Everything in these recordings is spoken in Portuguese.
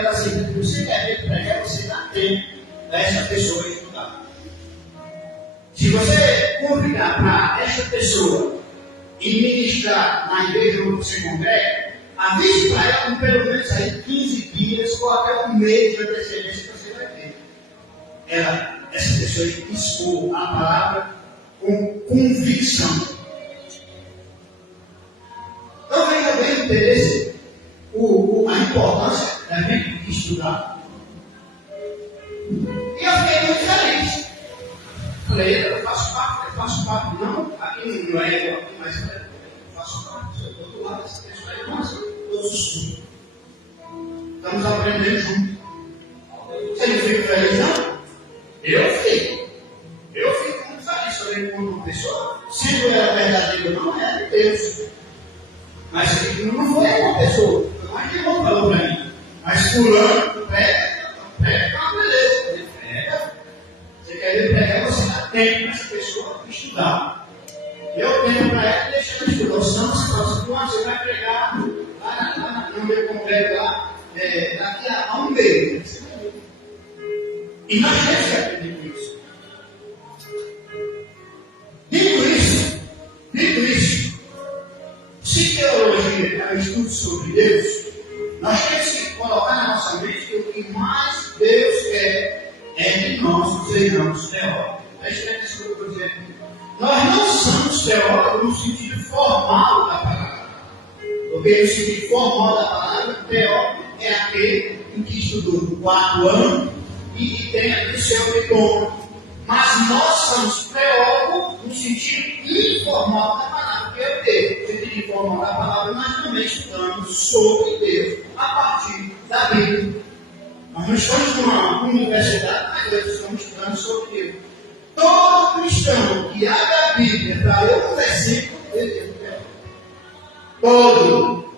ela assim, se você quer ver pregar, você dá tempo para essa pessoa estudar. Se você convidar para essa pessoa e ministrar na igreja onde você congrega, avise para ela com pelo menos aí 15 dias ou até um mês de antecedência que você vai ter. Essa pessoa expor a palavra com convicção. Então veja bem o interesse, a importância da gente estudar. E eu fiquei muito feliz. Falei, eu faço parte, não, aqui não é igual, mas eu faço parte, eu estou do lado dessa pessoa aí, mas todos os cursos. Estamos aprendendo juntos. Você não fica feliz, não? Eu fico muito feliz. Falei com uma pessoa, se não era verdadeiro, não era de Deus. Mas não foi uma pessoa, não é que não falou para mim. Mas fulano, prega, é uma beleza. Ele prega, você quer ver pregar, você dá tempo para essa pessoa estudar. Eu tenho para ela deixar ela estudar. Senão você fala assim, você vai pregar lá no meu congrego lá, daqui a um mês. E nós temos que aprender com isso. Dito isso, se teologia é um estudo sobre Deus, nós temos que colocar na nossa mente que o que mais Deus quer é que nós sejamos teólogos. Preste atenção no que eu estou dizendo. Nós não somos teólogos no sentido formal da palavra. Porque no sentido formal da palavra, teólogo é aquele que estudou 4 anos e tem aqui o seu diploma. Mas nós somos teólogos no sentido informal da palavra, que é o quê? No sentido informal da palavra, nós também estudamos sobre Deus a partir da Bíblia. Nós não estamos numa universidade, mas nós estamos estudando sobre Deus. Todo cristão que abre a Bíblia para ler um versículo, ele é teólogo.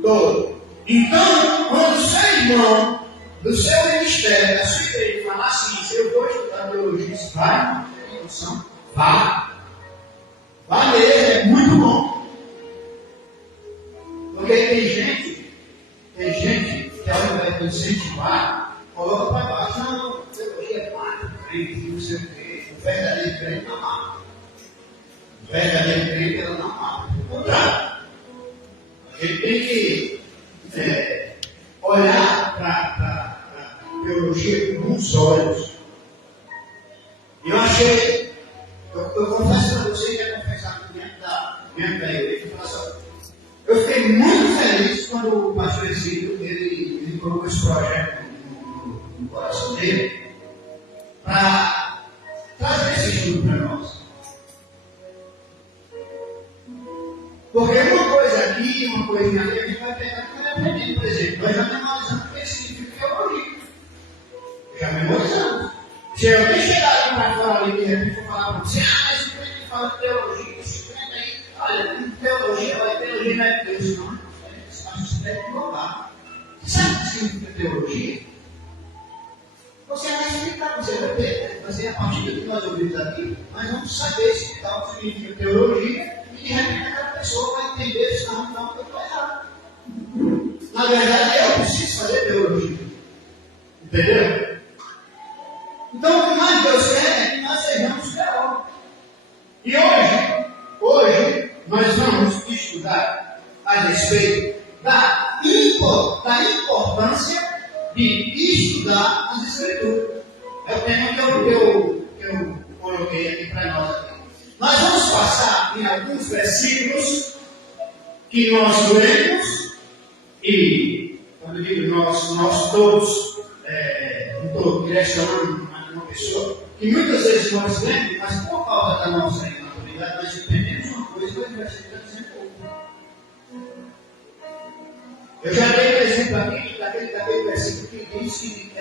Todo. Então, quando o seu irmão do seu ministério, da sua igreja, falar assim, se eu vou estudar teologia, isso vai, vai ler, é muito bom. Porque tem gente que ao invés de incentivar, coloca para baixo, não, teologia é parte, crente, não sei o quê, o verdadeiro crente não mata. O verdadeiro crente ela não mata. Ao contrário, a gente tem que olhar para a teologia com bons olhos. E eu achei, eu confesso para você que é confessar dentro da igreja, eu fiquei muito feliz quando o pastor Exílio, ele colocou esse projeto no coração dele, para trazer esse estudo para nós. Porque uma coisa aqui, uma coisa ali, a gente vai pegar e vai aprender. Por exemplo, nós já memorizamos o que significa teologia. Já memorizamos. Se alguém chegar ali para fora ali, de repente, for falar para você, mas o crente fala de teologia, esse crente aí, olha, teologia não é Deus, não. Você deve provar. Você sabe o que significa teologia? Você vai explicar, você vai ver, a partir do que nós ouvimos aqui, nós vamos saber explicar o que significa teologia. E de repente aquela pessoa vai entender se não, eu estou errado. Na verdade, eu preciso fazer teologia. Entendeu? Então, o que mais Deus quer é que nós sejamos teólogos. E hoje, nós vamos estudar a respeito da importância de estudar as Escrituras. É o tema que eu coloquei aqui para nós aqui. Nós vamos passar em alguns versículos que nós lemos e, quando eu digo nós todos, não estou direcionando uma pessoa, que muitas vezes nós lemos, mas por causa da nossa imaturidade, nós entendemos uma coisa, mas o versículo está dizendo outra. Eu já dei um exemplo aqui, daquele versículo que diz que,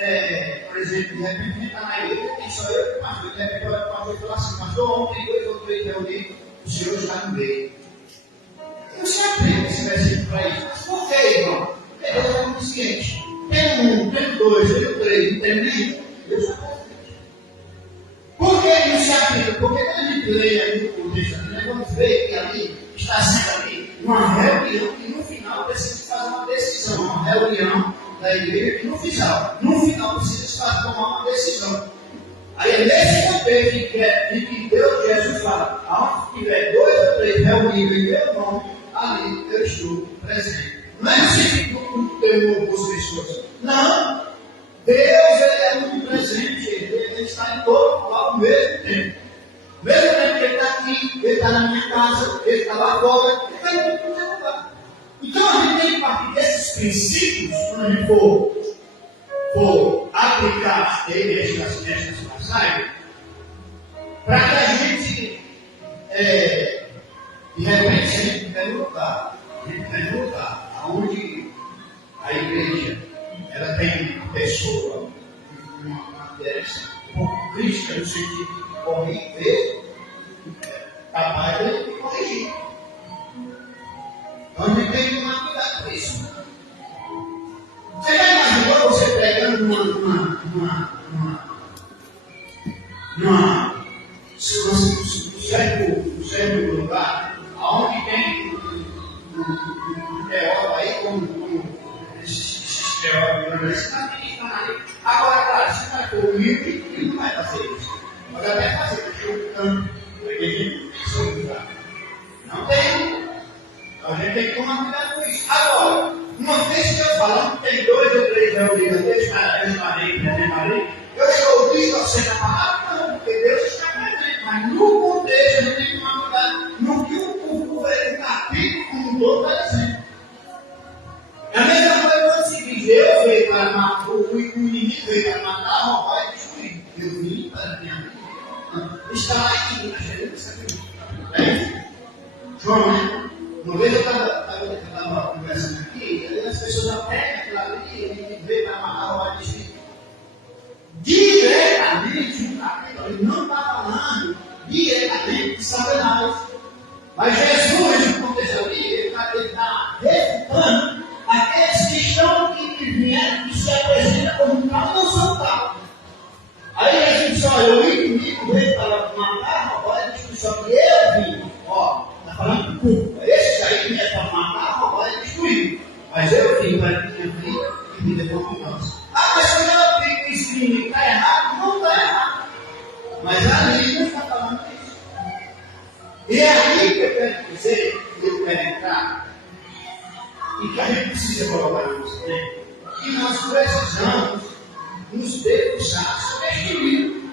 por exemplo, de repente está na igreja, tem só eu e o pastor, de repente o pastor fala assim, pastor, ontem 2 ou 3 reunidos, o Senhor está no meio. E você aprende esse versículo para isso. Mas por que, irmão? Porque Deus é onisciente. Tem 1, tem 2, tem 3, não tem nenhum. Deus está presente. Por que ele não se aplica? Porque quando a gente lê aí o texto aqui, nós vamos ver que ali está sendo ali uma reunião e no final precisa fazer uma decisão, uma reunião da igreja que no final precisa tomar uma decisão. Aí é nesse contexto em que Deus, Jesus fala, aonde tiver 2 ou 3 reunidos em meu nome, ali eu estou presente. Não é assim que o temor com as pessoas. Não. Deus ele é muito presente, ele está em todo lugar ao mesmo tempo. Ao mesmo tempo que ele está aqui, ele está na minha casa, ele está lá fora, ele está em todo lugar. Então a gente tem que partir desses princípios, quando a gente for aplicar estas passagens, para que a gente, de repente, a gente vai lutar. A gente vai lutar onde a igreja ela tem uma pessoa, uma liderança um pouco crítica, no sentido de corrigir, capaz de corrigir. Então a gente tem que tomar cuidado com isso. Você já imaginou você pegando um certo lugar, onde tem um teórico aí, como esses teóricos, agora, claro, se não é for humilde, ele não vai fazer isso. Pode até fazer, deixa eu canto, não tem. A gente tem que tomar cuidado com isso. Agora, uma vez que eu falando que tem 2 ou 3 reunidos, eu estarei, eu estou distorcendo a palavra, não, porque Deus está presente. Mas no contexto, a gente tem que tomar cuidado no que o capítulo como um todo está dizendo. É a mesma coisa quando se diz, Deus veio para matar, o inimigo veio para matar, roubar e destruir. Eu vim para minha vida. Está lá em João, né? Uma vez eu estava conversando aqui, e aí as pessoas até aquilo ali, ele veio para matar, roubar e destruir. Diretamente, no capítulo, ele não está falando diretamente de Satanás. Mas Jesus, no contexto ali, ele está refutando aqueles que estão que vieram e se apresentam como tal, não são tal. Aí a gente só, o inimigo veio para matar, roubar e destruir, só que eu vim, está falando de culpa. Esses aí vieram para matar, roubar e destruir. Mas eu vim para que minha vida e vida com mudança. Mas quando eu digo que esse inimigo está errado, não está errado. Mas ali não está falando disso. E é aí que eu quero dizer, que eu quero entrar, e que a gente precisa colocar isso, né? Que nós precisamos nos debruçar sobre este livro.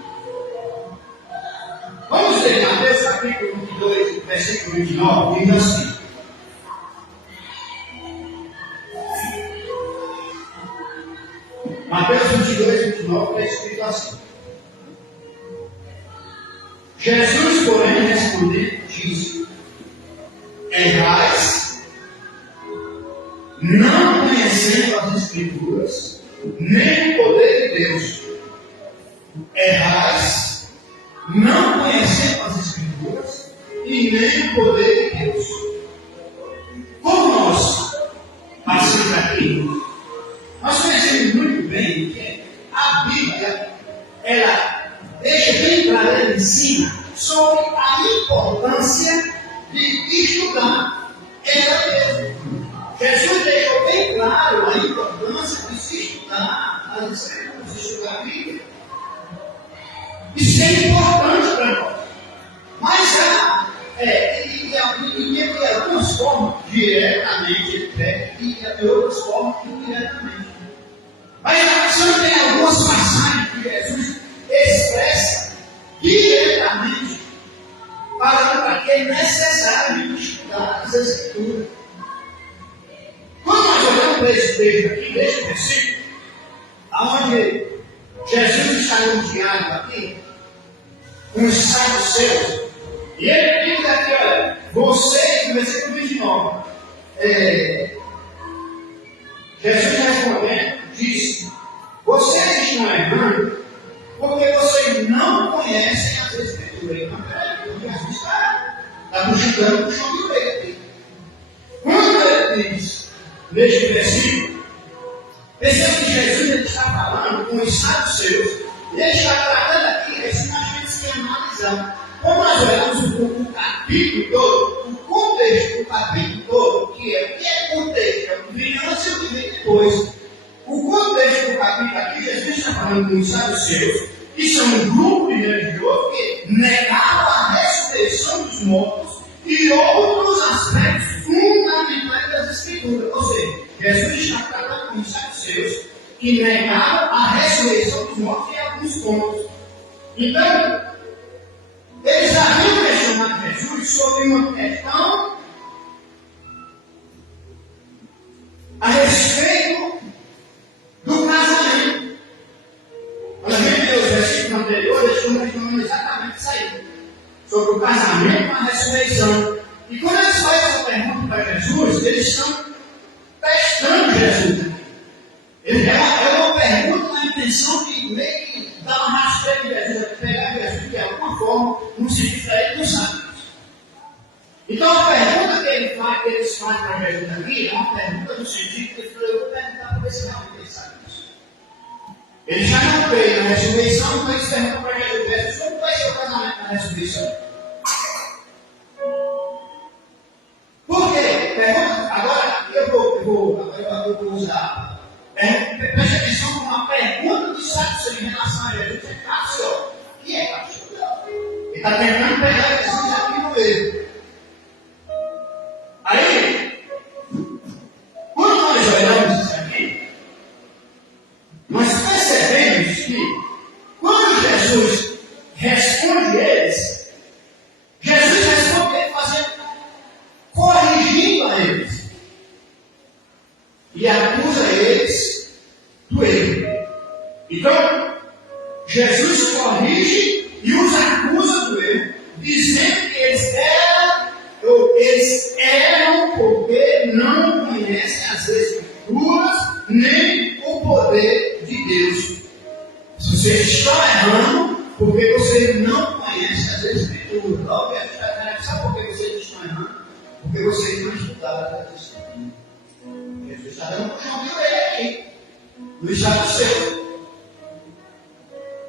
Vamos ler Mateus capítulo 22, versículo 29, diz assim. Mateus 22, 29, está escrito assim. Jesus, porém, respondendo, disse: errais, não conhecendo as Escrituras, nem o poder de Deus. Errais, não conhecendo as Escrituras, e nem o poder de Deus. Como nós passamos aqui, nós conhecemos muito bem que a Bíblia, ela deixa bem claro, ela ensina sobre a importância de estudar ela mesma. Jesus deixou bem claro a importância de se estudar as Escrituras, de estudar a Bíblia. Isso é importante para nós. Mas de algumas formas, diretamente, ele pega, e de outras formas, indiretamente. Mas você tem algumas passagens que Jesus expressa diretamente, falando para que é necessário estudar as Escrituras. Quando nós olhamos para esse texto aqui, neste versículo, onde Jesus está anunciando aqui, com os saduceus, e ele diz aqui, olha, vocês, no versículo 29, Jesus respondendo, disse: vocês estão errando porque vocês não conhecem as Escrituras. Então, peraí, Jesus está buscando o chão de ovelha aqui. Quando ele diz, neste versículo, perceba que Jesus ele está falando com os saduceus, e ele está tratando aqui, esse a gente se analisar. Quando nós olhamos o capítulo todo, o contexto do capítulo todo, o que é contexto, é o que vem antes e o que vem depois. O falando com os saduceus, que são um grupo religioso que negava a ressurreição dos mortos e outros aspectos fundamentais das Escrituras. Ou seja, Jesus está tratando com os saduceus que negavam a ressurreição dos mortos em alguns pontos. Então, eles haviam questionado Jesus sobre uma questão a respeito do casamento. Quando a gente lê os versículos anteriores, eles estão questionando exatamente isso aí, sobre o casamento e a ressurreição. E quando eles fazem essa pergunta para Jesus, eles estão testando Jesus. É uma pergunta na intenção de meio que dar uma rasteira de Jesus, de pegar Jesus de alguma forma, no sentido para ele não sabe isso. Então a pergunta que eles fazem para Jesus aqui é uma pergunta no sentido que ele falou, eu vou perguntar para ver se realmente ele sabe isso. Ele já não creio na ressurreição, então eles perguntam para Jesus, como vai ser o casamento na ressurreição? Por quê? Pergunta, agora eu vou usar. Preste atenção com uma pergunta de satisfação em relação a Jesus. É capcioso. O que é capcioso? Ele está tentando pegar a questão aqui no meio. Aí, quando nós olhamos isso aqui, nós percebemos que quando Jesus responde eles, Jesus responde eles corrigindo a eles. E acusa eles do erro. Então, Jesus corrige e os acusa do erro, dizendo que eles erram porque não conhecem as Escrituras nem o poder de Deus. Vocês estão errando porque vocês não conhecem as Escrituras. Logo, a gente está dizendo, sabe por que vocês estão errando? Porque vocês não estudaram as Escrituras. Jesus está dando um puxão de orelha aqui. Nos saduceus.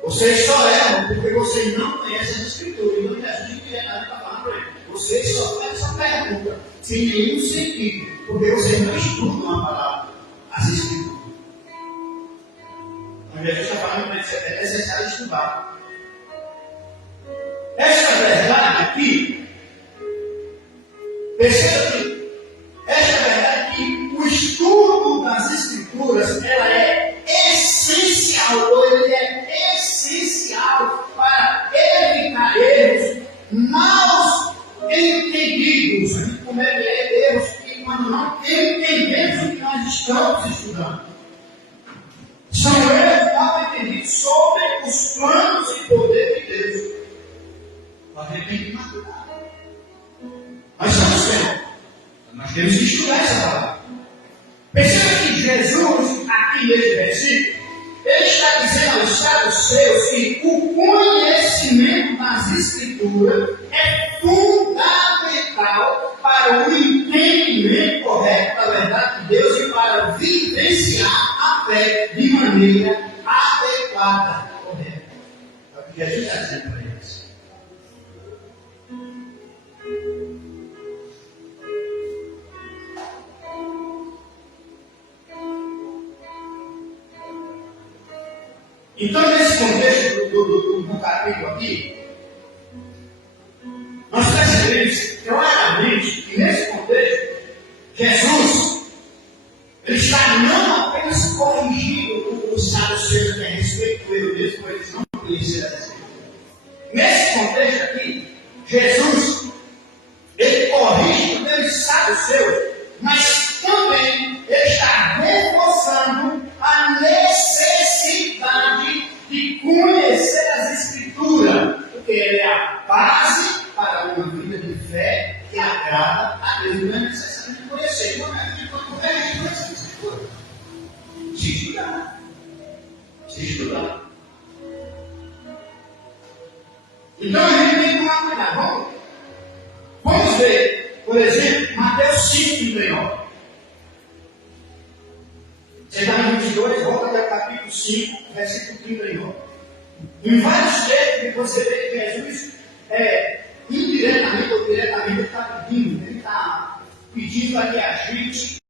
Vocês só erram porque vocês não conhecem as Escrituras. Então Jesus diretamente está falando para ele. Vocês só fazem essa pergunta sem nenhum sentido. Porque vocês não estudam a palavra, as Escrituras. Então Jesus está falando para eles que é necessário estudar. Esta verdade aqui, perceba que esta verdade que o estudo das Escrituras ela é essencial, ou ele é essencial para evitar erros mal entendidos. A gente comete erros que quando não entendemos o que nós estamos estudando. São erros mal entendidos sobre os planos e poder de Deus. Nós dependemos de maturar. Nós estamos certos. Nós temos que estudar essa palavra. Perceba que Jesus, aqui nesse versículo, ele está dizendo aos saduceus que o conhecimento das Escrituras é fundamental para o entendimento correto da verdade de Deus e para vivenciar a fé de maneira adequada. Correta. É o que Jesus está dizendo para eles. Então, nesse contexto do capítulo aqui, nós percebemos claramente que nesse contexto, Jesus ele está não apenas corrigindo os saduceus a respeito do erro deles, pois eles não conheceram as Escrituras. Nesse contexto aqui, Jesus ele corrige também os saduceus, mas também ele está reforçando a necessidade de conhecer as Escrituras, porque ele é a base para uma vida de fé que agrada a Deus. Não é necessário conhecer. Não é como é que a gente conhece as Escrituras? Se estudar. Se estudar. Então a gente tem que tomar cuidado. Vamos ver, por exemplo, Mateus 5:39. Você está no 22, volta até o capítulo 5, versículo 39. Em vários textos que você vê que Jesus, indiretamente ou diretamente, ele está pedindo para que a gente